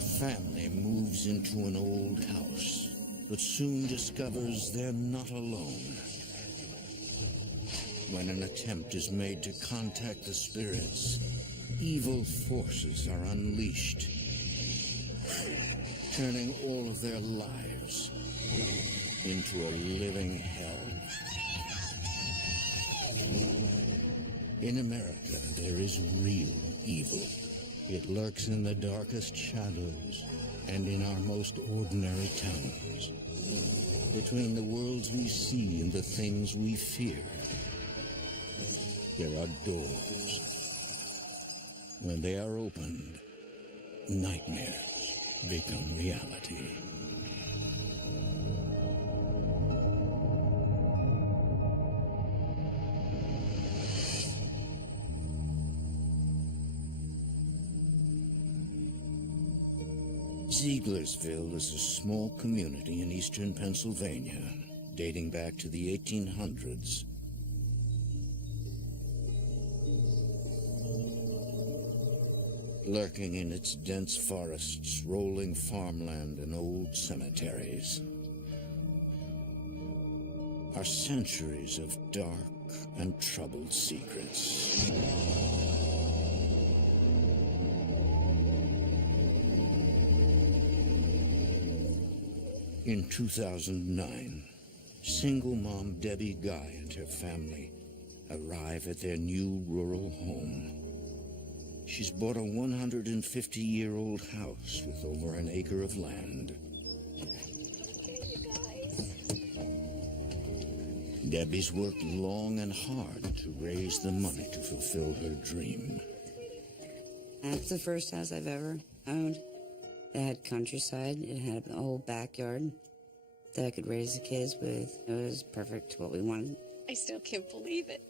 A family moves into an old house, but soon discovers they're not alone. When an attempt is made to contact the spirits, evil forces are unleashed, turning all of their lives into a living hell. In America, there is real evil. It lurks in the darkest shadows and in our most ordinary towns. Between the worlds we see and the things we fear, there are doors. When they are opened, nightmares become reality. Zieglersville is a small community in eastern Pennsylvania, dating back to the 1800s. Lurking in its dense forests, rolling farmland, and old cemeteries are centuries of dark and troubled secrets. In 2009, single mom Debbie Guy and her family arrive at their new rural home. She's bought a 150-year-old house with over an acre of land. Debbie's worked long and hard to raise the money to fulfill her dream. That's the first house I've ever owned. It had countryside. It had an old backyard that I could raise the kids with. It was perfect, what we wanted. I still can't believe it.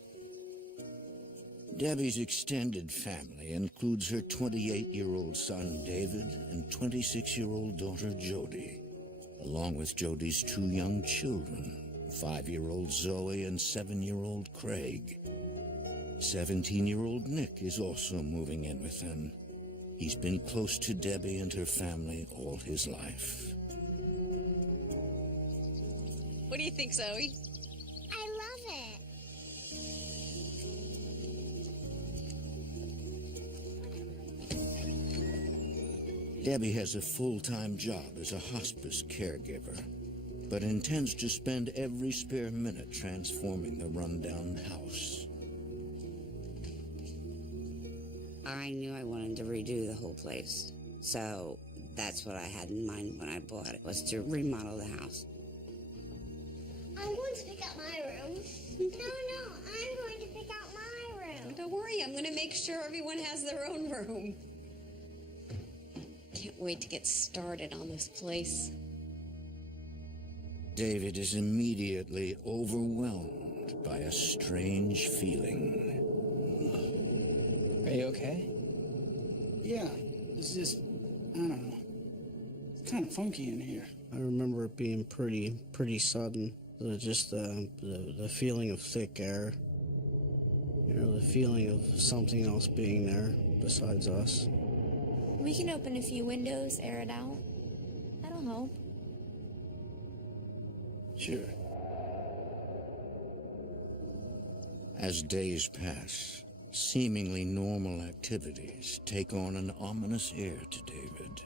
Debbie's extended family includes her 28-year-old son, David, and 26-year-old daughter, Jody, along with Jody's two young children, 5-year-old Zoe and 7-year-old Craig. 17-year-old Nick is also moving in with them. He's been close to Debbie and her family all his life. What do you think, Zoe? I love it. Debbie has a full-time job as a hospice caregiver, but intends to spend every spare minute transforming the rundown house. I knew I wanted to redo the whole place. So that's what I had in mind when I bought it, was to remodel the house. I'm going to pick out my room. No, I'm going to pick out my room. Don't worry, I'm going to make sure everyone has their own room. Can't wait to get started on this place. David is immediately overwhelmed by a strange feeling. Are you okay? Yeah, it's just, I don't know. It's kind of funky in here. I remember it being pretty sudden. Just the feeling of thick air. You know, the feeling of something else being there besides us. We can open a few windows, air it out. That'll help. Sure. As days pass, seemingly normal activities take on an ominous air to David.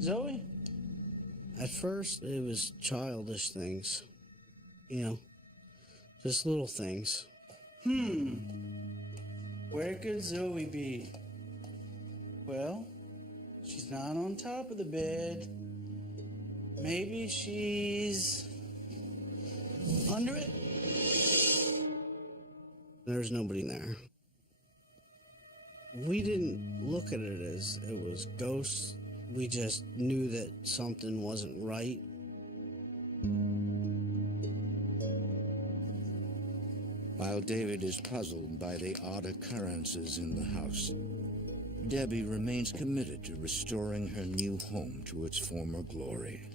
Zoe? At first, it was childish things. You know, just little things. Where could Zoe be? Well, she's not on top of the bed. Maybe she's under it? There's nobody there. We didn't look at it as it was ghosts. We just knew that something wasn't right. While David is puzzled by the odd occurrences in the house, Debbie remains committed to restoring her new home to its former glory.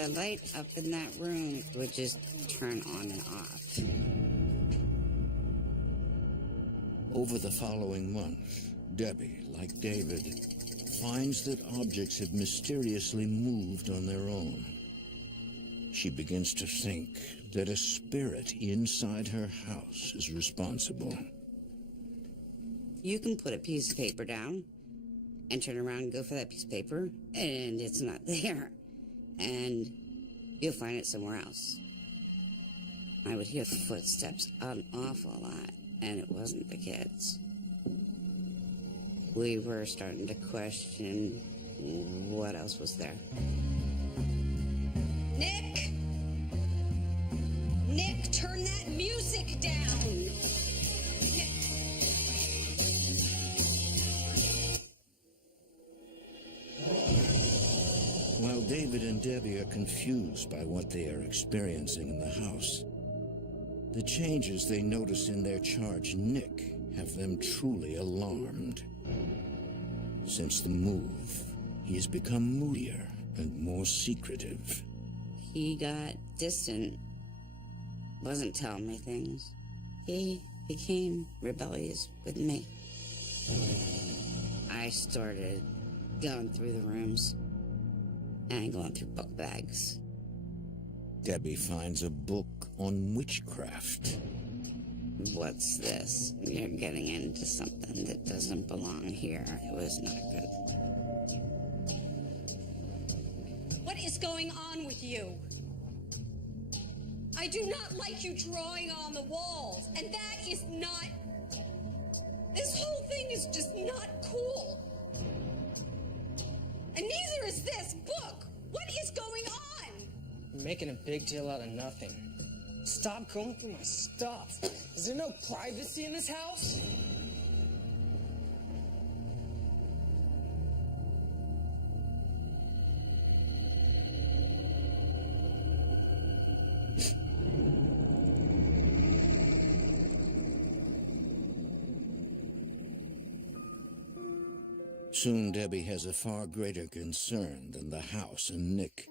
The light up in that room would just turn on and off. Over the following month, Debbie, like David, finds that objects have mysteriously moved on their own. She begins to think that a spirit inside her house is responsible. You can put a piece of paper down and turn around and go for that piece of paper, and it's not there. And you'll find it somewhere else. I would hear the footsteps an awful lot, and it wasn't the kids. We were starting to question what else was there. Nick! Nick, turn that music down! Nick. While David and Debbie are confused by what they are experiencing in the house, the changes they notice in their charge, Nick, have them truly alarmed. Since the move, he has become moodier and more secretive. He got distant, wasn't telling me things. He became rebellious with me. I started going through the rooms and going through book bags. Debbie finds a book on witchcraft. What's this? You're getting into something that doesn't belong here. It was not good. What is going on with you? I do not like you drawing on the walls, and that is not... This whole thing is just not cool. And neither is this book. What is going on? You're making a big deal out of nothing. Stop going through my stuff. Is there no privacy in this house? Soon Debbie has a far greater concern than the house and Nick.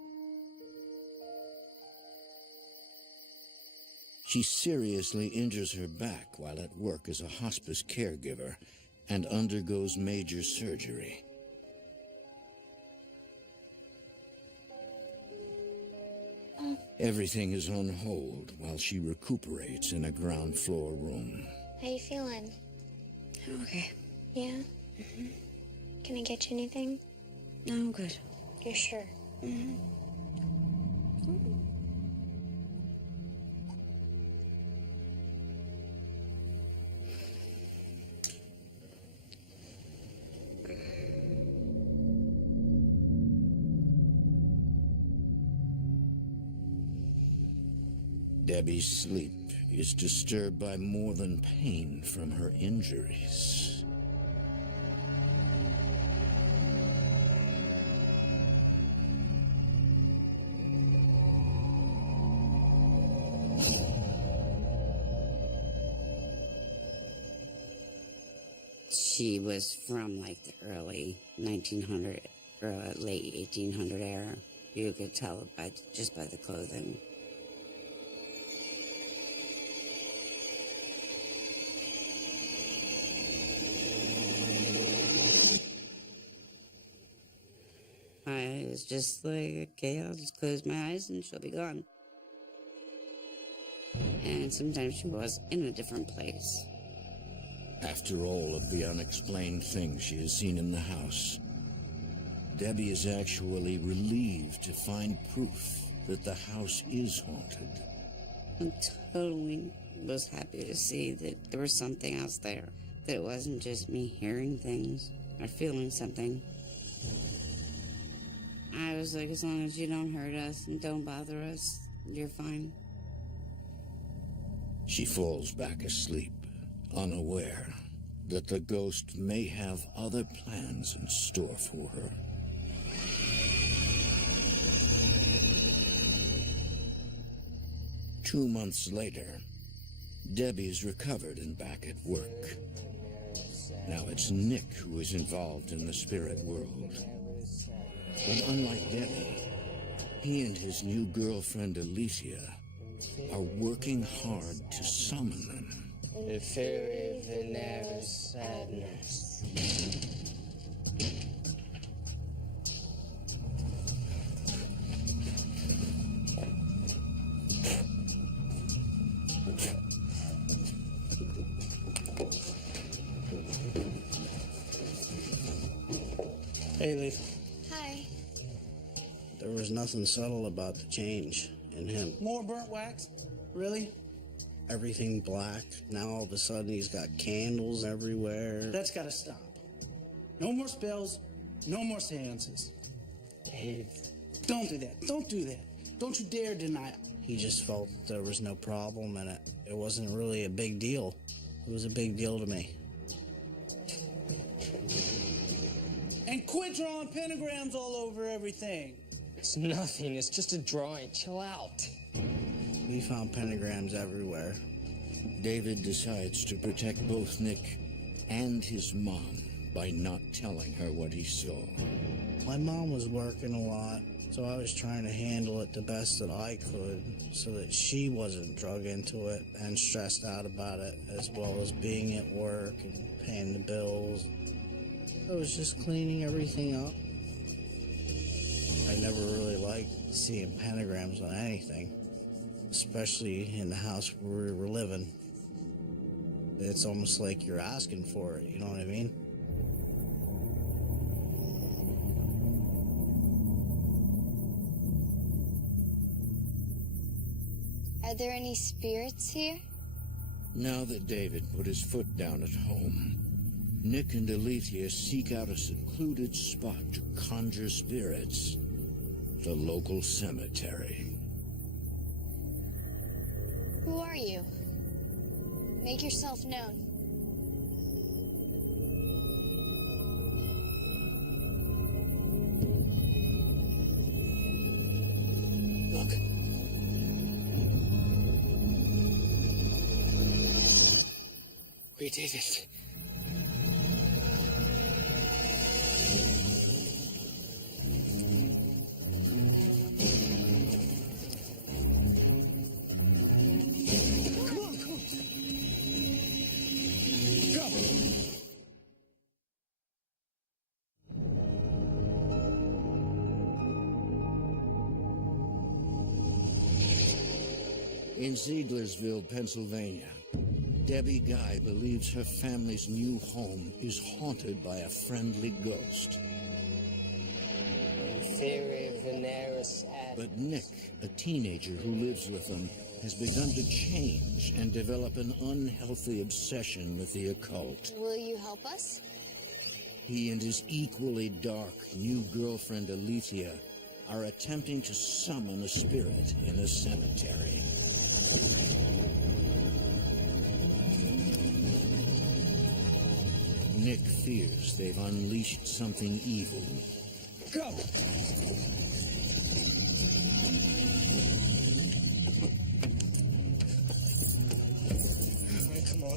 She seriously injures her back while at work as a hospice caregiver and undergoes major surgery. Everything is on hold while she recuperates in a ground floor room. How you feeling? Okay. Yeah? Can I get you anything? No, I'm good. You're sure? Debbie's sleep is disturbed by more than pain from her injuries. She was from like the early 1900 or late 1800 era. You could tell it just by the clothing. I was just like, okay, I'll just close my eyes and she'll be gone. And sometimes she was in a different place. After all of the unexplained things she has seen in the house, Debbie is actually relieved to find proof that the house is haunted. I totally was happy to see that there was something else there. That it wasn't just me hearing things or feeling something. I was like, as long as you don't hurt us and don't bother us, you're fine. She falls back asleep, unaware that the ghost may have other plans in store for her. Two months later, Debbie is recovered and back at work. Now it's Nick who is involved in the spirit world. But unlike Debbie, He and his new girlfriend Alicia are working hard to summon them. The fairy of the narrow sadness. Hey, Leaf. Hi. There was nothing subtle about the change in him. More burnt wax? Really? Everything black. Now all of a sudden he's got candles everywhere. That's gotta stop. No more spells, no more seances. Dave. Don't do that. Don't do that. Don't you dare deny it. He just felt there was no problem in it. It wasn't really a big deal. It was a big deal to me. And quit drawing pentagrams all over everything. It's nothing. It's just a drawing. Chill out. We found pentagrams everywhere. David decides to protect both Nick and his mom by not telling her what he saw. My mom was working a lot, so I was trying to handle it the best that I could so that she wasn't drug into it and stressed out about it, as well as being at work and paying the bills. I was just cleaning everything up. I never really liked seeing pentagrams on anything, especially in the house where we were living. It's almost like you're asking for it, you know what I mean? Are there any spirits here? Now that David put his foot down at home, Nick and Alethea seek out a secluded spot to conjure spirits, the local cemetery. Who are you? Make yourself known. Look. We did it. In Zieglersville, Pennsylvania, Debbie Guy believes her family's new home is haunted by a friendly ghost. The theory of the narrow sadness. But Nick, a teenager who lives with them, has begun to change and develop an unhealthy obsession with the occult. Will you help us? He and his equally dark new girlfriend Alethea are attempting to summon a spirit in a cemetery. Nick fears they've unleashed something evil. Go!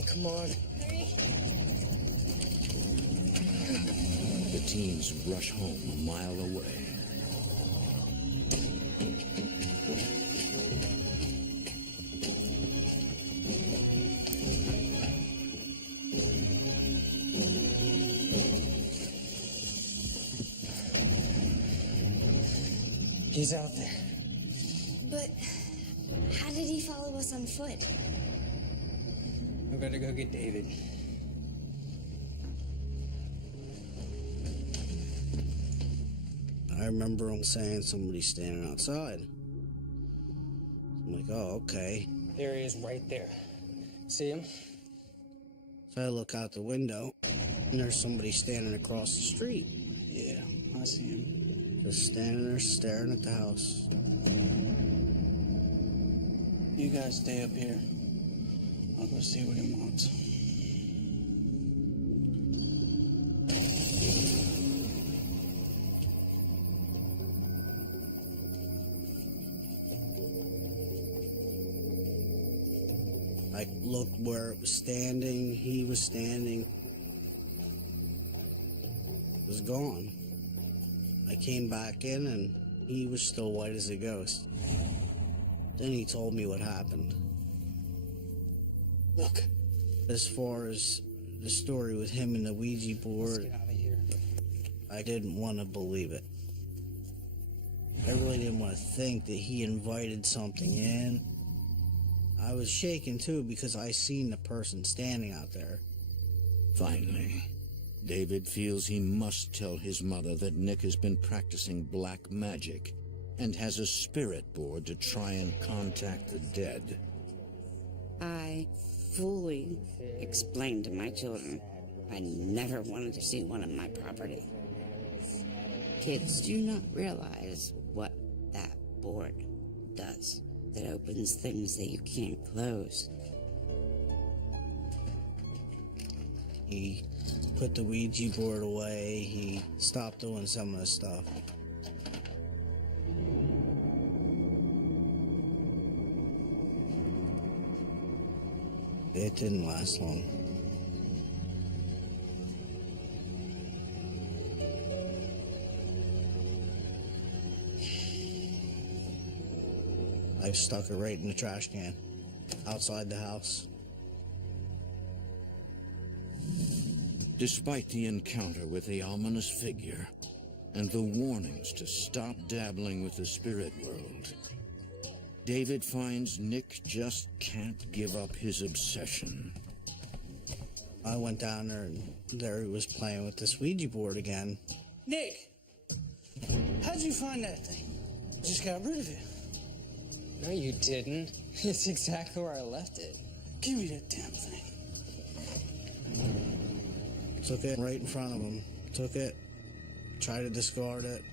Come on. The teens rush home a mile away. He's out there. But how did he follow us on foot? We better go get David. I remember him saying somebody's standing outside. I'm like, oh, okay. There he is right there. See him? So I look out the window, and there's somebody standing across the street. Yeah, I see him. Just standing there staring at the house. You guys stay up here. I'll go see what he wants. I looked where it was standing, he was standing. It was gone. I came back in and He was still white as a ghost. Then he told me what happened. Look. As far as the story with him and the Ouija board, Get out of here. I didn't want to believe it. I really didn't want to think that he invited something in. I was shaken too because I seen the person standing out there. Finally, David feels he must tell his mother that Nick has been practicing black magic and has a spirit board to try and contact the dead. I fully explained to my children I never wanted to see one on my property. Kids do not realize what that board does. That opens things that you can't close. He put the Ouija board away. He stopped doing some of the stuff. It didn't last long. I've stuck it right in the trash can outside the house. Despite the encounter with the ominous figure and the warnings to stop dabbling with the spirit world, David finds Nick just can't give up his obsession. I went down there and there he was playing with this Ouija board again. Nick! How'd you find that thing? Just got rid of it. No, you didn't. It's exactly where I left it. Give me that damn thing. Took it right in front of him. Took it, tried to discard it.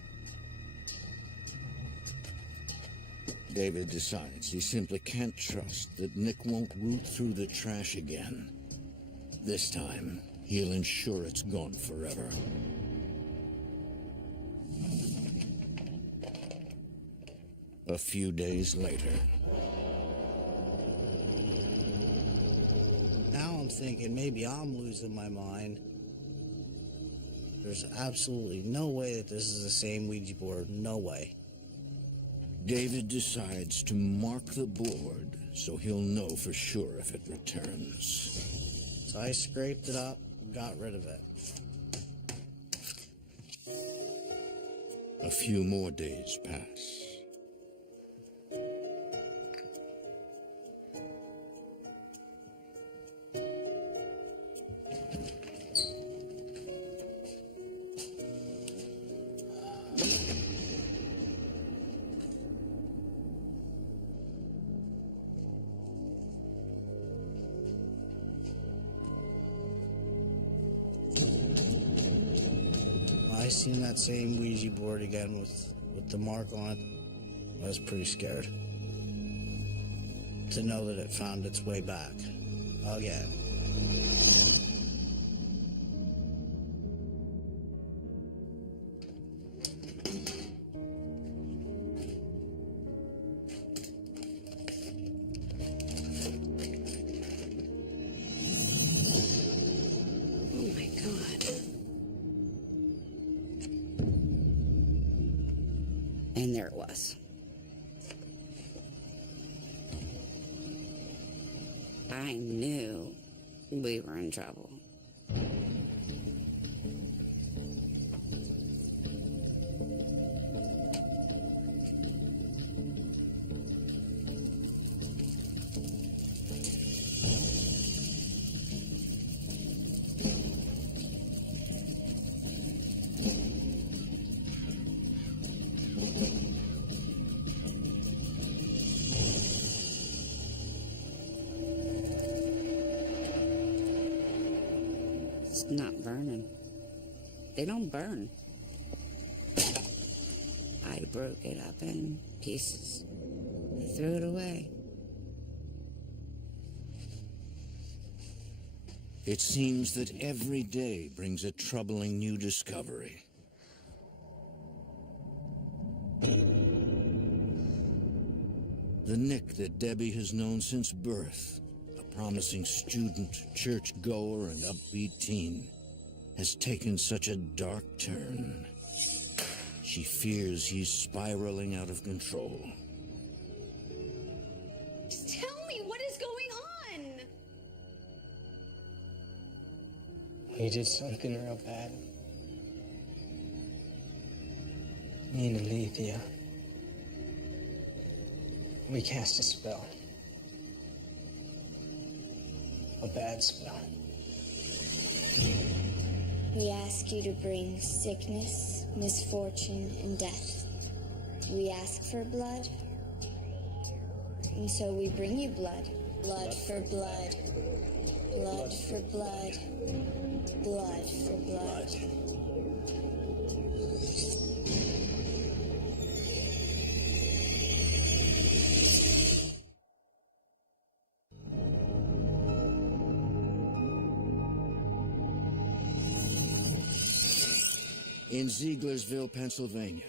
David decides he simply can't trust that Nick won't root through the trash again. This time, he'll ensure it's gone forever. A few days later. Now I'm thinking maybe I'm losing my mind. There's absolutely no way that this is the same Ouija board. No way. David decides to mark the board so he'll know for sure if it returns. So I scraped it up, got rid of it. A few more days pass. I seen that same Ouija board again with the mark on it. I was pretty scared to know that it found its way back again. Oh my God. And there it was. I knew we were in trouble. It's not burning. They don't burn. I broke it up in pieces. Threw it away. It seems that every day brings a troubling new discovery. The Nick that Debbie has known since birth, a promising student, church-goer, and upbeat teen, has taken such a dark turn. She fears he's spiraling out of control. Just tell me, what is going on? We did something real bad. Me and Alethea. We cast a spell. A bad spell. We ask you to bring sickness, misfortune, and death. We ask for blood, and so we bring you blood. Blood for blood. Blood for blood. Blood for blood. In Zieglersville, Pennsylvania,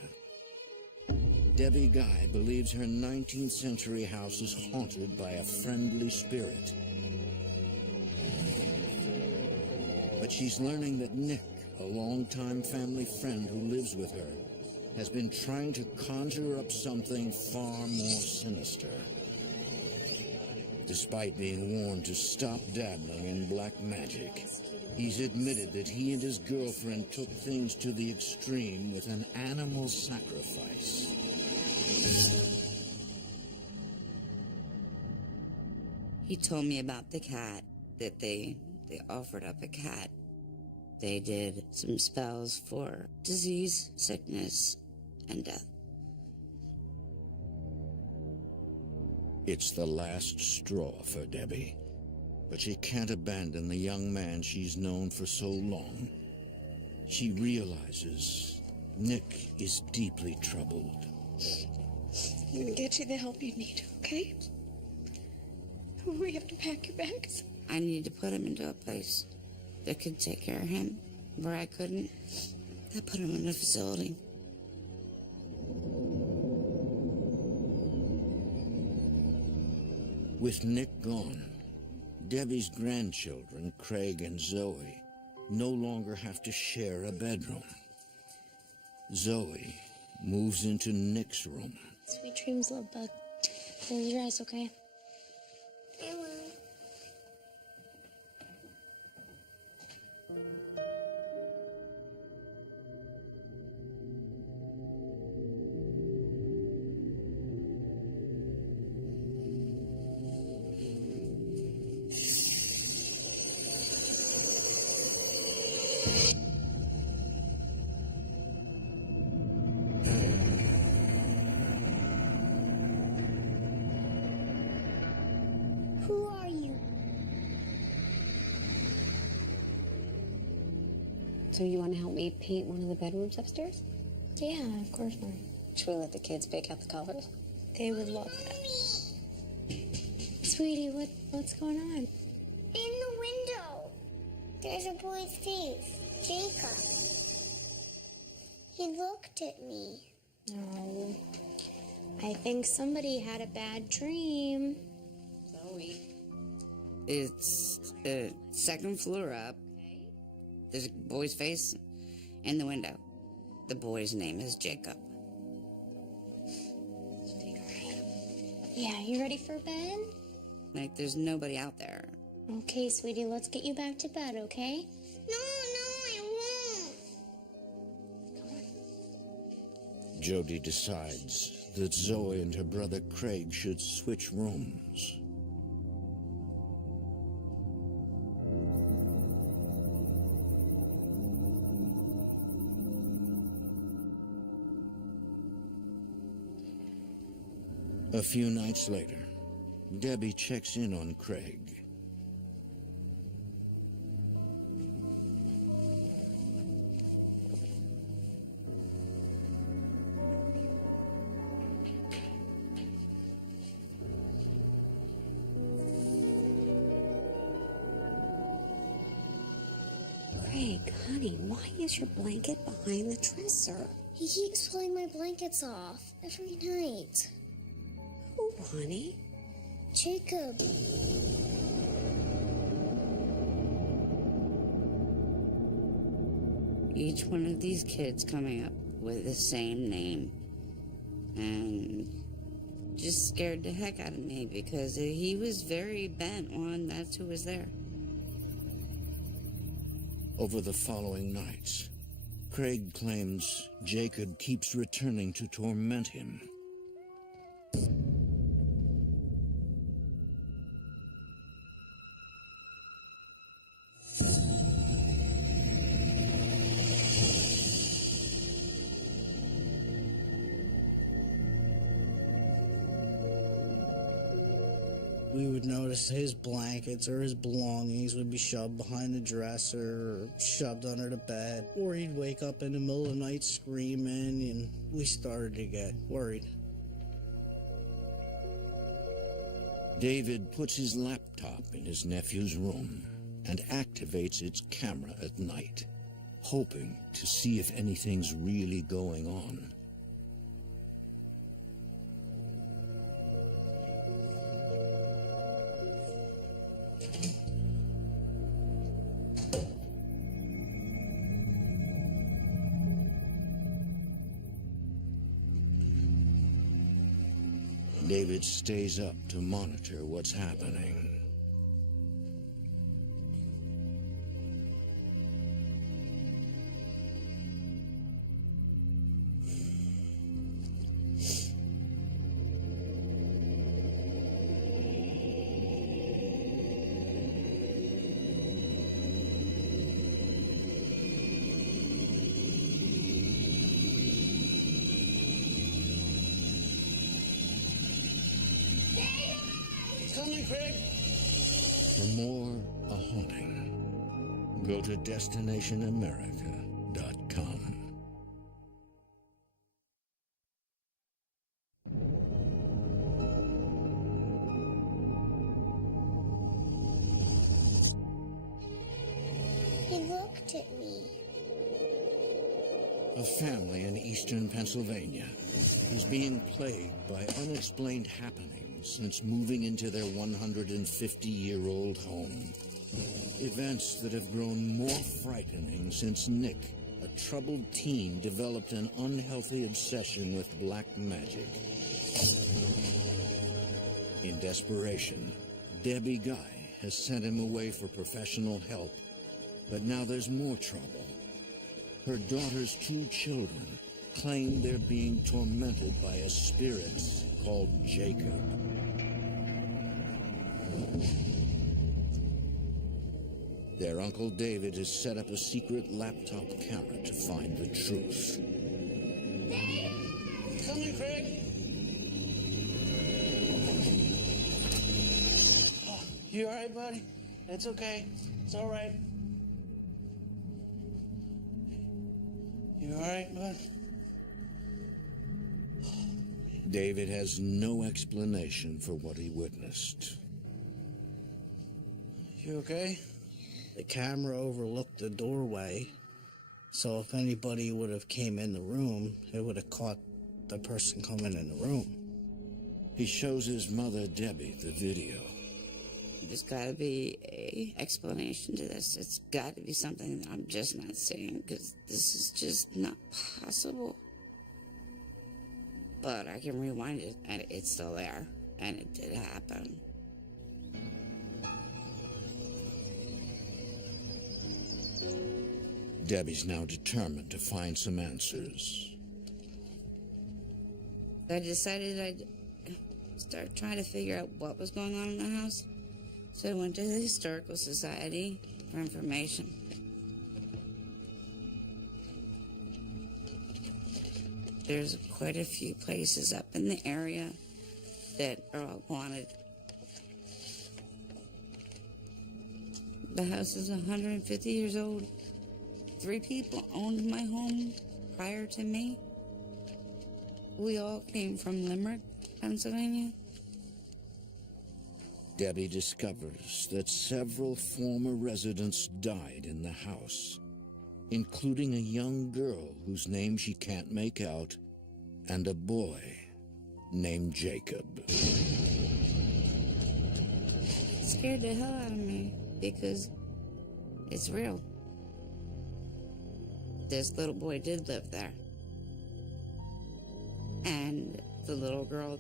Debbie Guy believes her 19th century house is haunted by a friendly spirit. But she's learning that Nick, a longtime family friend who lives with her, has been trying to conjure up something far more sinister. Despite being warned to stop dabbling in black magic, he's admitted that he and his girlfriend took things to the extreme with an animal sacrifice. He told me about the cat, that they offered up a cat. They did some spells for disease, sickness, and death. It's the last straw for Debbie, but she can't abandon the young man she's known for so long. She realizes Nick is deeply troubled. I'm gonna get you the help you need, okay? We have to pack your bags. I need to put him into a place that could take care of him where I couldn't. I put him in a facility. With Nick gone, Debbie's grandchildren, Craig and Zoe, no longer have to share a bedroom. Zoe moves into Nick's room. Sweet dreams, love bug. Close your eyes, okay? I will. Who are you? So you want to help me paint one of the bedrooms upstairs? Yeah, of course, Mom. Should we let the kids pick out the colors? They would love that. Sweetie, what's going on? In the window, there's a boy's face, Jacob. He looked at me. Oh, I think somebody had a bad dream. Zoe. It's the second floor up. There's a boy's face in the window. The boy's name is Jacob. Yeah, you ready for bed? Like, there's nobody out there. Okay, sweetie, let's get you back to bed, okay? No, I won't. Jody decides that Zoe and her brother Craig should switch rooms. A few nights later, Debbie checks in on Craig. Craig, honey, why is your blanket behind the dresser? He keeps pulling my blankets off every night. Oh, honey. Jacob. Each one of these kids coming up with the same name. And just scared the heck out of me because he was very bent on that's who was there. Over the following nights, Craig claims Jacob keeps returning to torment him. We would notice his blankets or his belongings would be shoved behind the dresser or shoved under the bed. Or he'd wake up in the middle of the night screaming, and we started to get worried. David puts his laptop in his nephew's room and activates its camera at night, hoping to see if anything's really going on. David stays up to monitor what's happening. Coming, Craig. For more A Haunting, go to destinationamerica.com. He looked at me. A family in eastern Pennsylvania is being plagued by unexplained happenings since moving into their 150-year-old home. Events that have grown more frightening since Nick, a troubled teen, developed an unhealthy obsession with black magic. In desperation, Debbie Guy has sent him away for professional help, but now there's more trouble. Her daughter's 2 children claim they're being tormented by a spirit called Jacob. Their Uncle David has set up a secret laptop camera to find the truth. Coming, Craig. Oh, you all right, buddy? It's okay. It's all right. You all right, bud? David has no explanation for what he witnessed. You okay? The camera overlooked the doorway, so if anybody would have came in the room, it would have caught the person coming in the room. He shows his mother, Debbie, the video. There's got to be a explanation to this. It's got to be something that I'm just not seeing, because this is just not possible. But I can rewind it, and it's still there, and it did happen. Debbie's now determined to find some answers. I decided I'd start trying to figure out what was going on in the house. So I went to the Historical Society for information. There's quite a few places up in the area that are all haunted. The house is 150 years old. 3 people owned my home prior to me. We all came from Limerick, Pennsylvania. Debbie discovers that several former residents died in the house, including a young girl whose name she can't make out, and a boy named Jacob. It scared the hell out of me because it's real. This little boy did live there. And the little girl,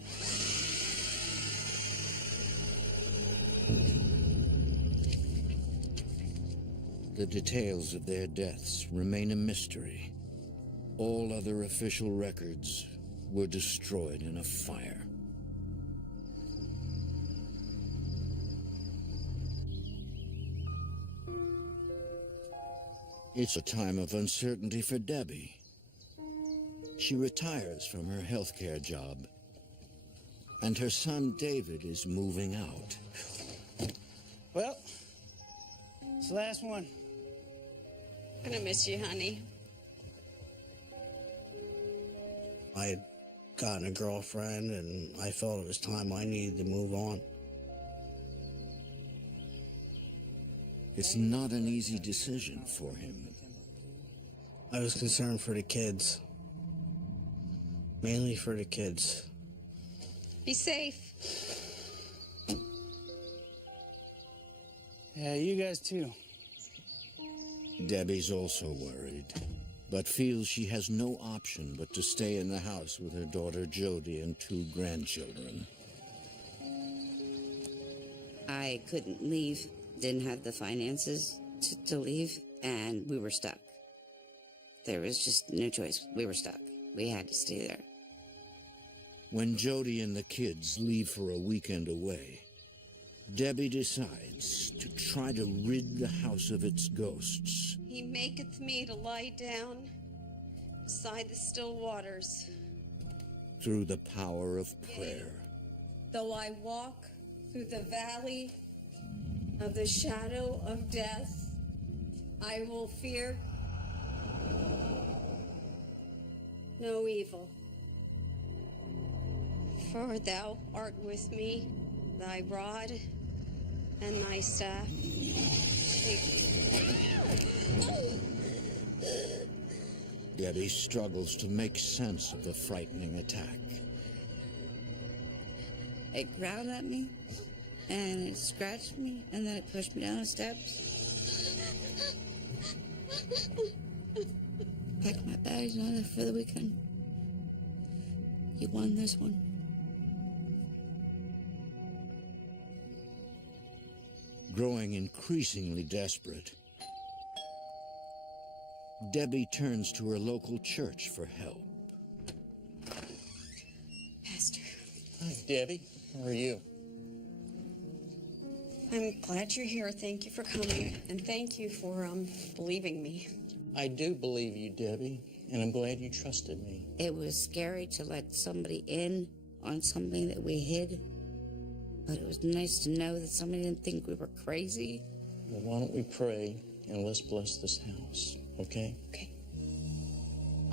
the details of their deaths remain a mystery. All other official records were destroyed in a fire. It's a time of uncertainty for Debbie. She retires from her healthcare job, and her son David is moving out. Well, it's the last one. I'm gonna miss you, honey. I had gotten a girlfriend, and I felt it was time I needed to move on. It's not an easy decision for him. I was concerned for the kids. Mainly for the kids. Be safe. Yeah, you guys too. Debbie's also worried, but feels she has no option but to stay in the house with her daughter Jody and 2 grandchildren. I couldn't leave, didn't have the finances to leave, and we were stuck. There was just no choice. We were stuck. We had to stay there. When Jody and the kids leave for a weekend away, Debbie decides to try to rid the house of its ghosts. He maketh me to lie down beside the still waters. Through the power of prayer. Though I walk through the valley of the shadow of death, I will fear no evil. For thou art with me, thy rod and thy staff. Debbie struggles to make sense of the frightening attack. It growled at me, and it scratched me, and then it pushed me down the steps. Packed my bags and I left for the weekend. You won this one. Growing increasingly desperate, Debbie turns to her local church for help. Pastor, Hi, Debbie. How are you? I'm glad you're here. Thank you for coming, and thank you for believing me. I do believe you, Debbie, and I'm glad you trusted me. It was scary to let somebody in on something that we hid, but it was nice to know that somebody didn't think we were crazy. Well, why don't we pray and let's bless this house, okay? Okay.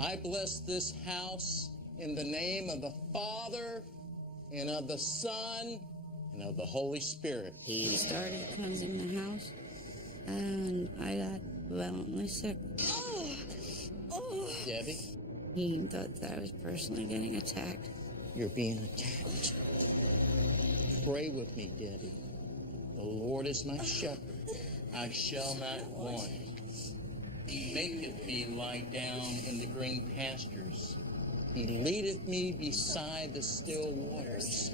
I bless this house in the name of the Father and of the Son and of the Holy Spirit. He started cleansing the house, and I got violently sick. Debbie, He thought that I was personally getting attacked. you're being attacked. Pray with me, Debbie. The Lord is my shepherd. I shall not want. He maketh me lie down in the green pastures. He leadeth me beside the still waters.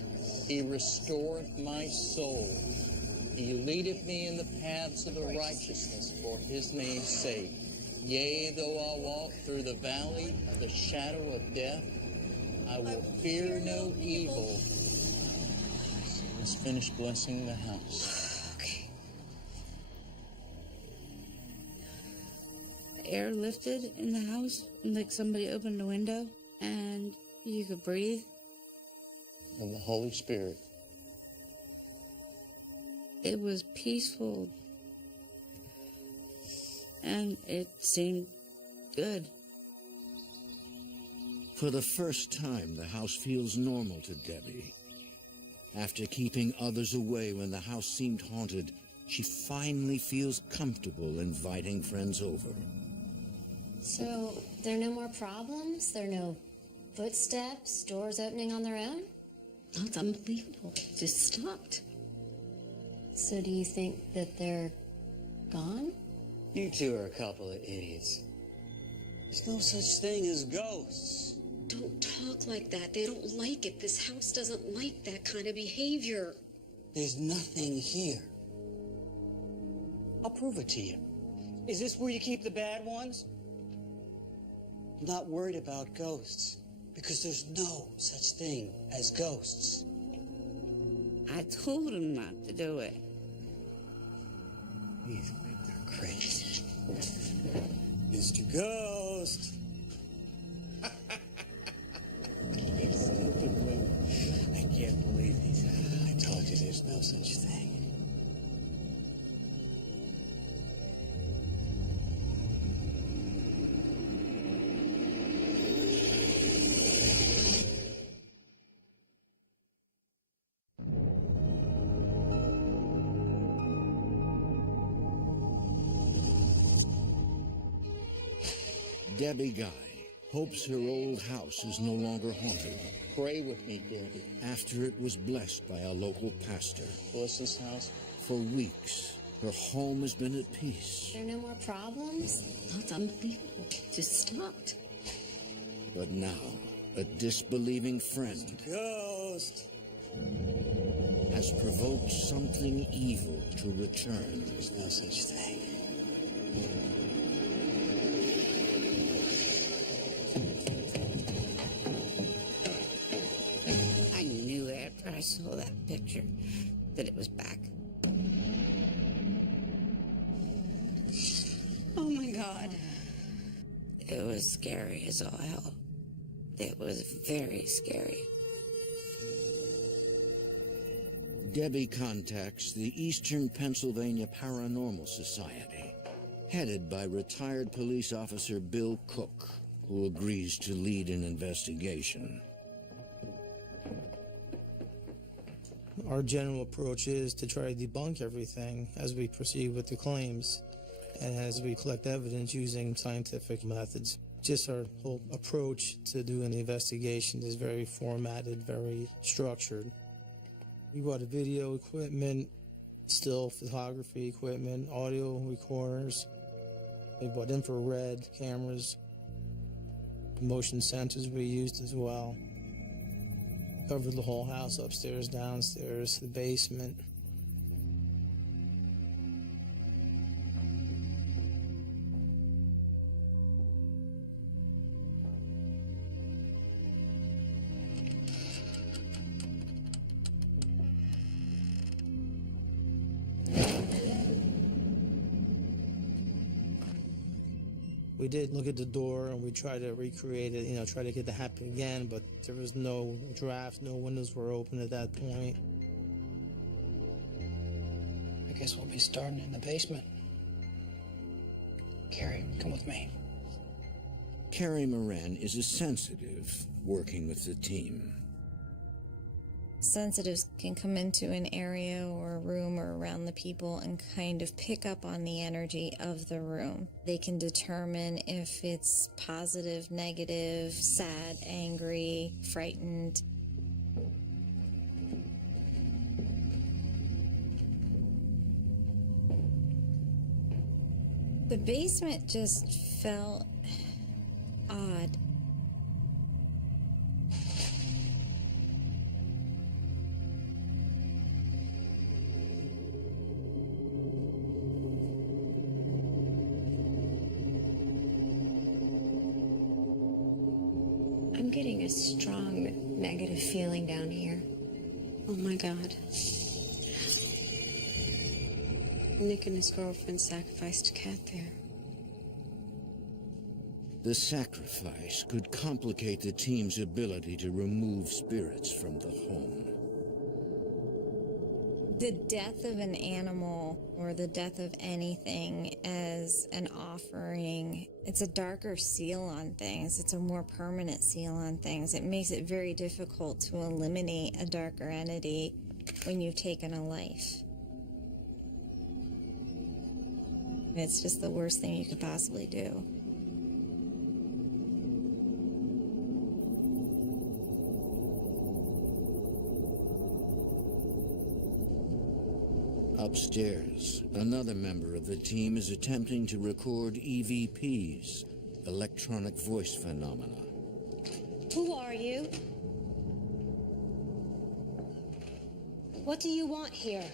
He restoreth my soul. He leadeth me in the paths of the righteousness for his name's sake. Yea, though I walk through the valley of the shadow of death, I will fear no evil. Let's finish blessing the house. Okay. The air lifted in the house, and like somebody opened a window, and you could breathe. Of the Holy Spirit. It was peaceful, and it seemed good. For the first time, the house feels normal to Debbie. After keeping others away when the house seemed haunted, she finally feels comfortable inviting friends over. So, there are no more problems? There are no footsteps, doors opening on their own? Oh, it's unbelievable. It just stopped. So do you think that they're gone? You two are a couple of idiots. There's no such thing as ghosts. Don't talk like that. They don't like it. This house doesn't like that kind of behavior. There's nothing here. I'll prove it to you. Is this where you keep the bad ones? I'm not worried about ghosts, because there's no such thing as ghosts. I told him not to do it. These kids are crazy. Mr. Ghost! You stupid boy. I can't believe these. I told you there's no such thing. Debbie Guy hopes her old house is no longer haunted Pray with me, Debbie. after it was blessed by a local pastor. Bless this house. For weeks, her home has been at peace. There are no more problems? That's unbelievable. Just stopped. But now, a disbelieving friend Ghost! has provoked something evil to return. There's no such thing. I knew after I saw that picture that it was back. Oh my God. It was scary as all hell. It was very scary. Debbie contacts the Eastern Pennsylvania Paranormal Society, headed by retired police officer Bill Cook, who agrees to lead an investigation. Our general approach is to try to debunk everything as we proceed with the claims and as we collect evidence using scientific methods. Just our whole approach to doing the investigation is very formatted, very structured. We bought a video equipment, still photography equipment, audio recorders. We bought infrared cameras, motion sensors we used as well. Covered the whole house, upstairs, downstairs, the basement. We did look at the door and we tried to recreate it, try to get it to happen again, but there was no draft, no windows were open at that point. I guess we'll be starting in the basement. Carrie, come with me. Carrie Moran is a sensitive working with the team. Sensitives can come into an area or a room or around the people and kind of pick up on the energy of the room. They can determine if it's positive, negative, sad, angry, frightened. The basement just felt odd. I'm getting a strong negative feeling down here. Oh my God. Nick and his girlfriend sacrificed a cat there. The sacrifice could complicate the team's ability to remove spirits from the home. The death of an animal or the death of anything as an offering, it's a darker seal on things. It's a more permanent seal on things. It makes it very difficult to eliminate a darker entity when you've taken a life. It's just the worst thing you could possibly do. Upstairs, another member of the team is attempting to record EVPs, electronic voice phenomena. Who are you? What do you want here?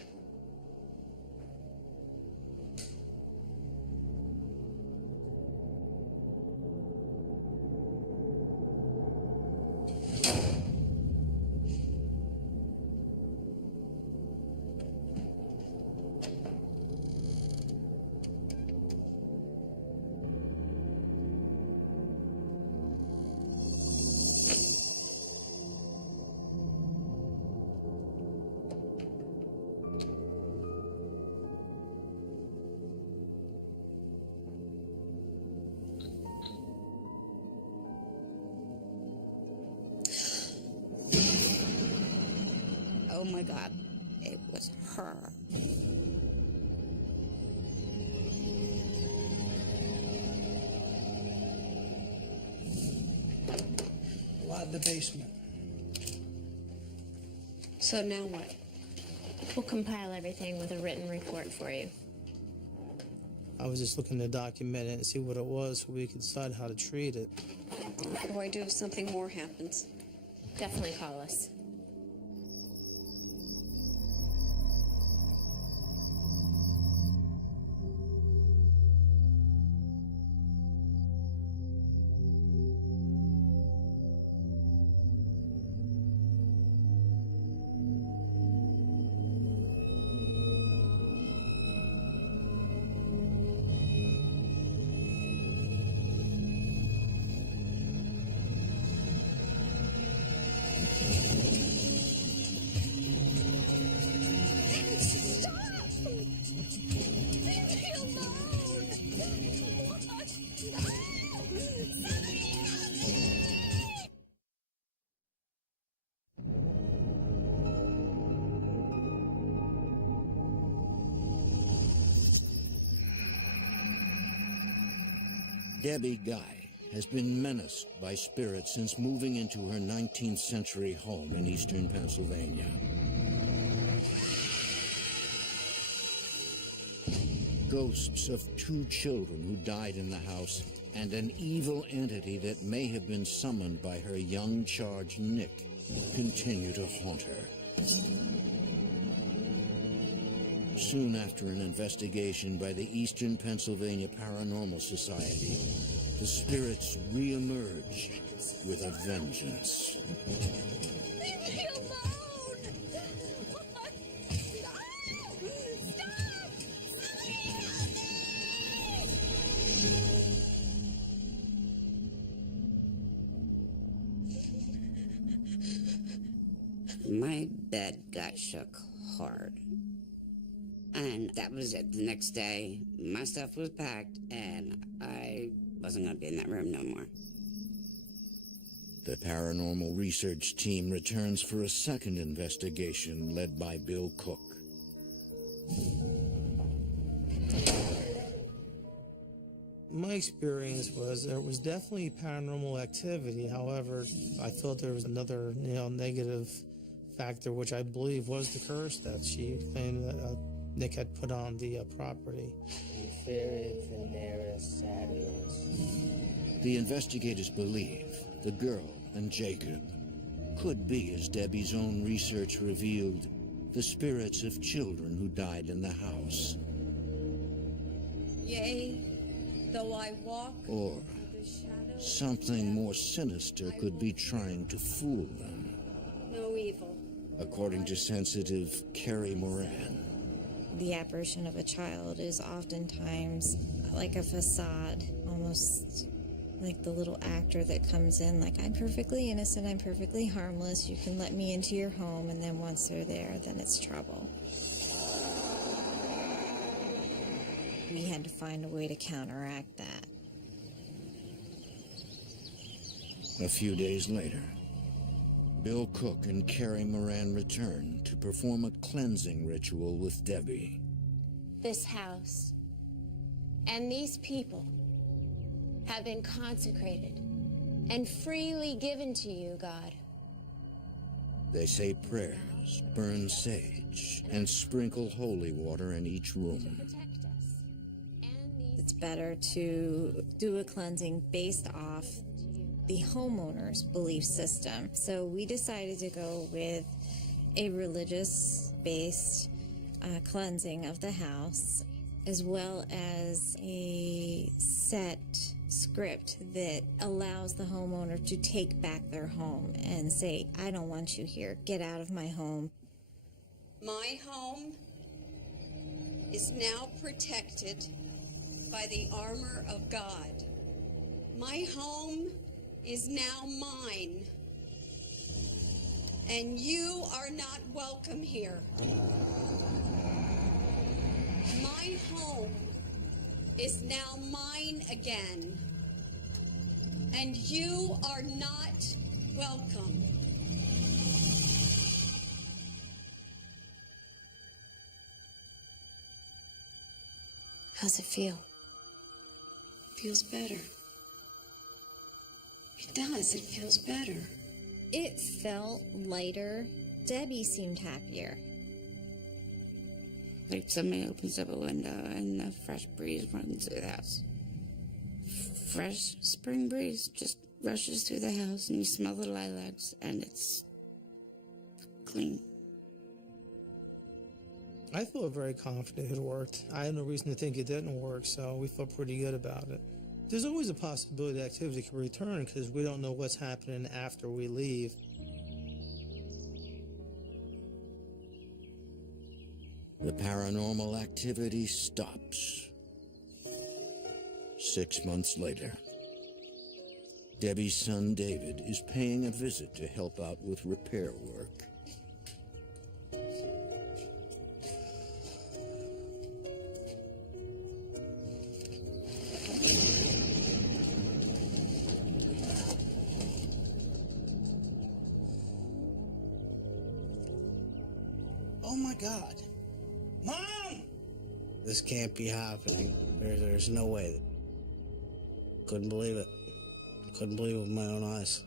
Oh my God, it was her. Lot the basement. So now what? We'll compile everything with a written report for you. I was just looking to document it and see what it was so we could decide how to treat it. What do I do if something more happens? Definitely call us. Debbie Guy has been menaced by spirits since moving into her 19th century home in eastern Pennsylvania. Ghosts of 2 children who died in the house and an evil entity that may have been summoned by her young charge Nick continue to haunt her. Soon after an investigation by the Eastern Pennsylvania Paranormal Society, the spirits re-emerge with a vengeance. Leave me alone! My bed got shook hard. And that was it. The next day, my stuff was packed, and I wasn't going to be in that room no more. The paranormal research team returns for a second investigation led by Bill Cook. My experience was there was definitely paranormal activity. However, I thought there was another, negative factor, which I believe was the curse that she claimed that Nick had put on the property. The investigators believe the girl and Jacob could be, as Debbie's own research revealed, the spirits of children who died in the house. Yea, though I walk Or through the shadow of something more sinister could be trying to fool them, no evil. according to sensitive Carrie Moran. The apparition of a child is oftentimes like a facade, almost like the little actor that comes in like, I'm perfectly innocent, I'm perfectly harmless, you can let me into your home, and then once they're there, then it's trouble. We had to find a way to counteract that. A few days later, Bill Cook and Carrie Moran return to perform a cleansing ritual with Debbie. This house and these people have been consecrated and freely given to you, God. They say prayers, burn sage, and sprinkle holy water in each room. Protect us and these It's better to do a cleansing based off the homeowner's belief system. So we decided to go with a religious-based cleansing of the house, as well as a set script that allows the homeowner to take back their home and say, I don't want you here, get out of my home. My home is now protected by the armor of God. My home is now mine, and you are not welcome here. My home is now mine again, and you are not welcome. How's it feel? Feels better. It does, it feels better. It felt lighter. Debbie seemed happier. Like somebody opens up a window and a fresh breeze runs through the house. Fresh spring breeze just rushes through the house and you smell the lilacs and it's clean. I felt very confident it worked. I had no reason to think it didn't work, so we felt pretty good about it. There's always a possibility the activity can return because we don't know what's happening after we leave. The paranormal activity stops. 6 months later, Debbie's son David is paying a visit to help out with repair work. Oh my God. Mom! This can't be happening. There's no way. Couldn't believe it. Couldn't believe it with my own eyes.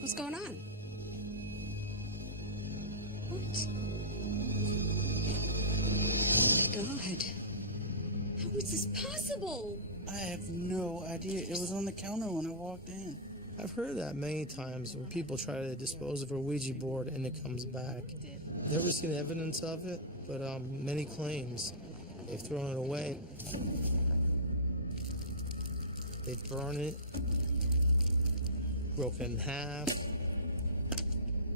What's going on? What? Oh my God. How is this possible? I have no idea. It was on the counter when I walked in. I've heard that many times when people try to dispose of a Ouija board and it comes back. Never seen evidence of it, but many claims they've thrown it away. They burn it, broken in half.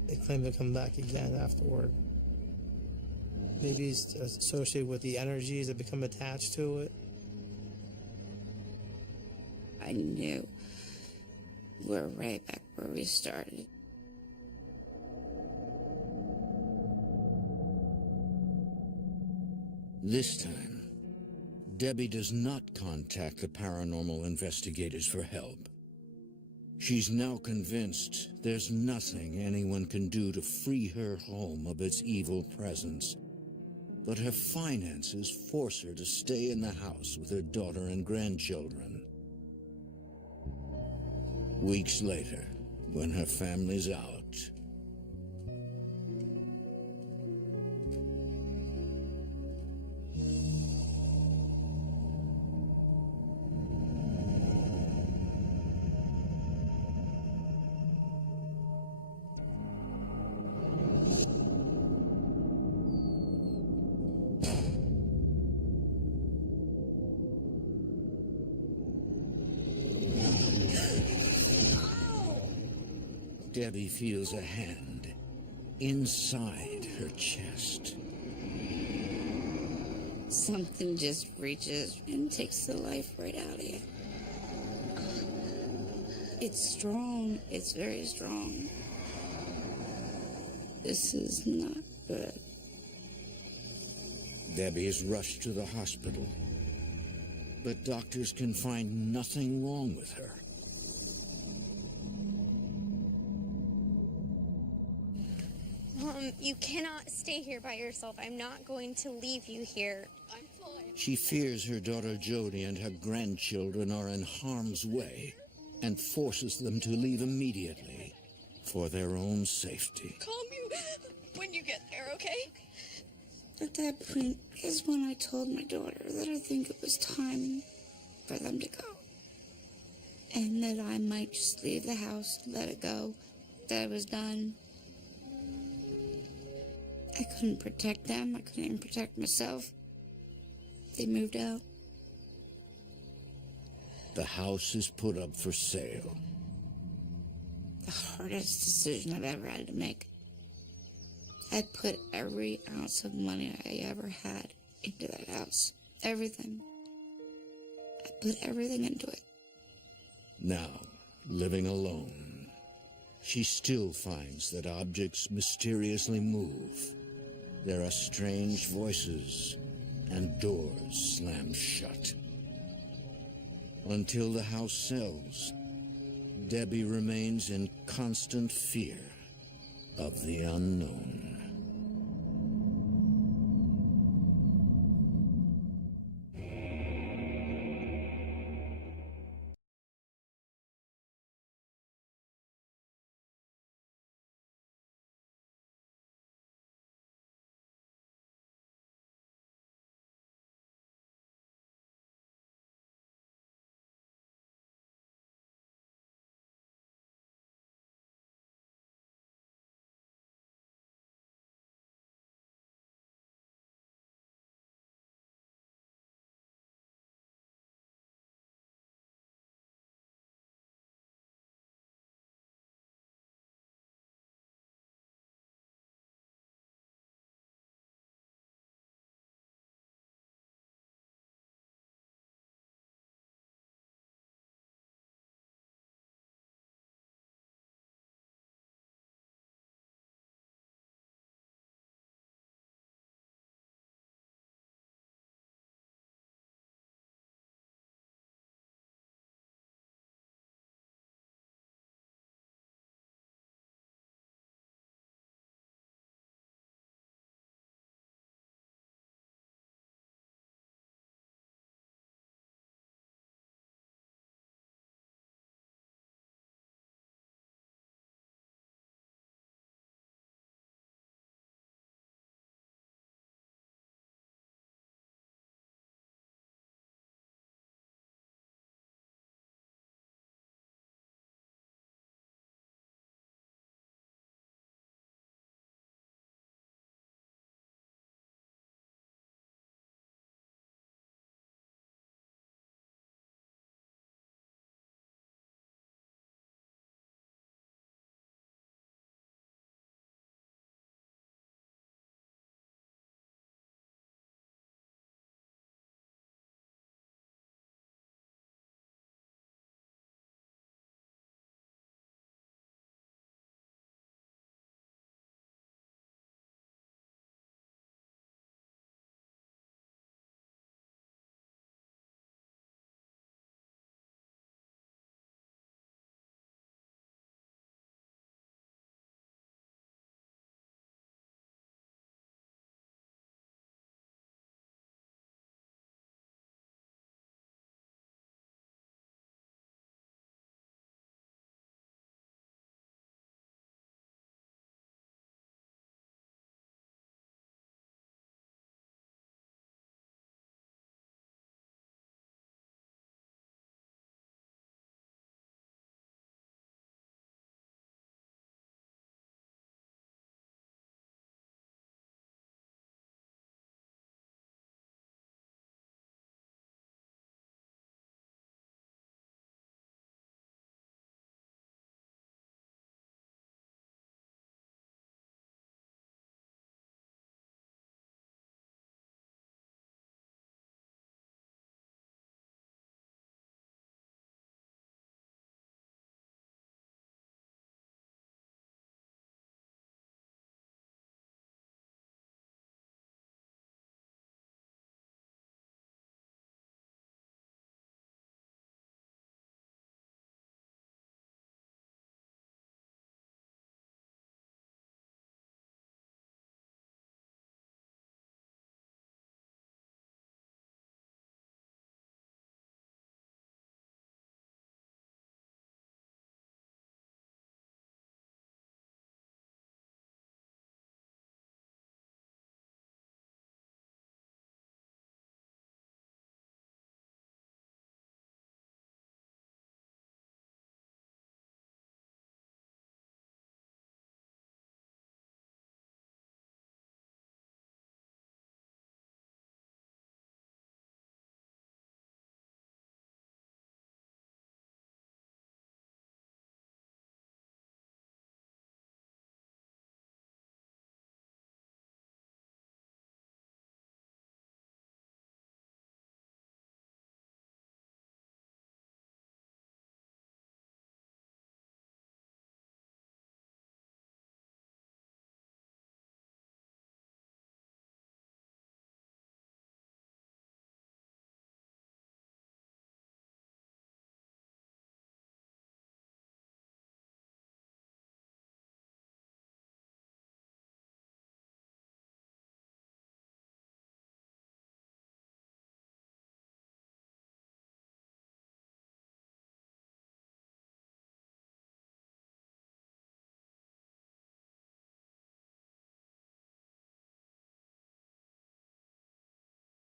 They claim to come back again afterward. Maybe it's associated with the energies that become attached to it. I knew we're right back where we started. This time, Debbie does not contact the paranormal investigators for help. She's now convinced there's nothing anyone can do to free her home of its evil presence. But her finances force her to stay in the house with her daughter and grandchildren. Weeks later, when her family's out, Debbie feels a hand inside her chest. Something just reaches and takes the life right out of you. It's strong. It's very strong. This is not good. Debbie is rushed to the hospital, but doctors can find nothing wrong with her. Mom, you cannot stay here by yourself. I'm not going to leave you here. I'm fine. She fears her daughter Jody and her grandchildren are in harm's way and forces them to leave immediately for their own safety. Call me when you get there, okay? At that point is when I told my daughter that I think it was time for them to go. and that I might just leave the house, let it go, that I was done. I couldn't protect them. I couldn't even protect myself. They moved out. The house is put up for sale. The hardest decision I've ever had to make. I put every ounce of money I ever had into that house. Everything. I put everything into it. Now, living alone, she still finds that objects mysteriously move. There are strange voices, and doors slam shut. Until the house sells, Debbie remains in constant fear of the unknown.